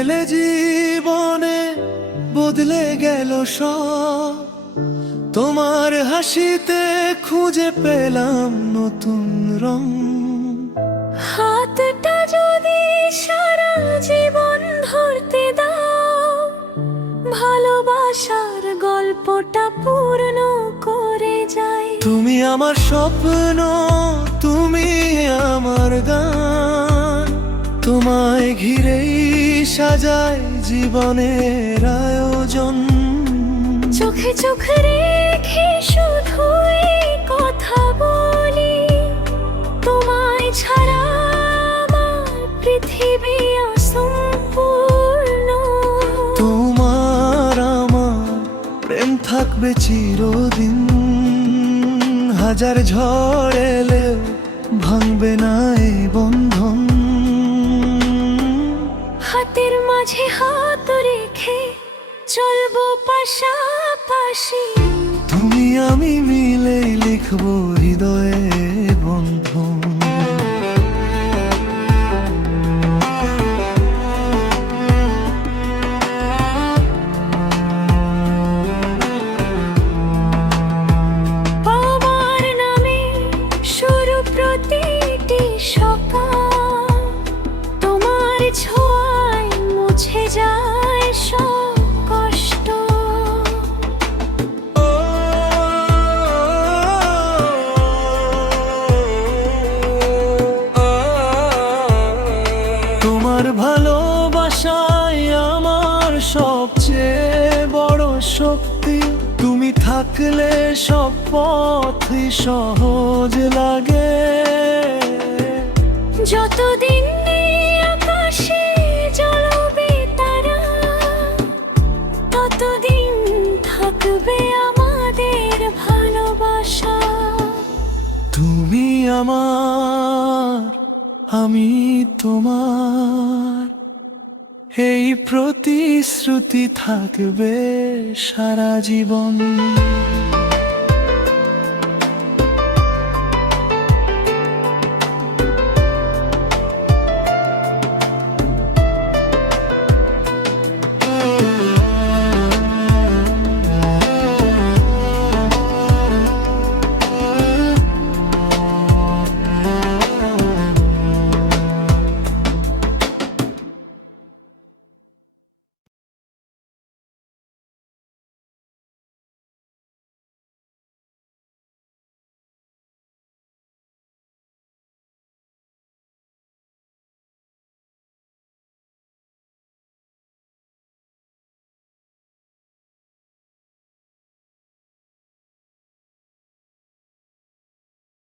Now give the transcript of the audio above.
এলে জীবনে বদলে গেল সব, তোমার হাসিতে খুঁজে পেলাম নতুন রং। হাতটা যদি সারা জীবন ধরতে দাও, ভালোবাসার গল্পটা পূর্ণ করে যাই। তুমি আমার স্বপ্ন, তুমি আমার গান, তোমায় ঘিরেই সাজায় জীবনের আয়োজন। চোখে চোখ রেখে শুধুই কথা বলি, তোমায় ছাড়া আমার পৃথিবী অসম্পূর্ণ। তোমার আমার প্রেম থাকবে চিরদিন, হাজার ঝড় এলেও ভাঙবে না এই বন্ধন। হাতের মাঝে হাত রেখে চলবো পাশাপাশি, তুমি আমি মিলে লিখবো হৃদয়ে বন্ধন। আমার নামে শুরু প্রতিটি সকাল, তোমার ছোঁয়ায় মুছে যায় সব কষ্ট। তোমার ভালোবাসায় আমার সবচেয়ে বড় শক্তি, তুমি থাকলে সব পথই সহজ লাগে। যতদিন এই আকাশে জ্বলবে তারা, ততদিন থাকবে আমাদের ভালোবাসা। তুমি আমার, আমি তোমার, এই প্রতিশ্রুতি থাকবে সারা জীবন।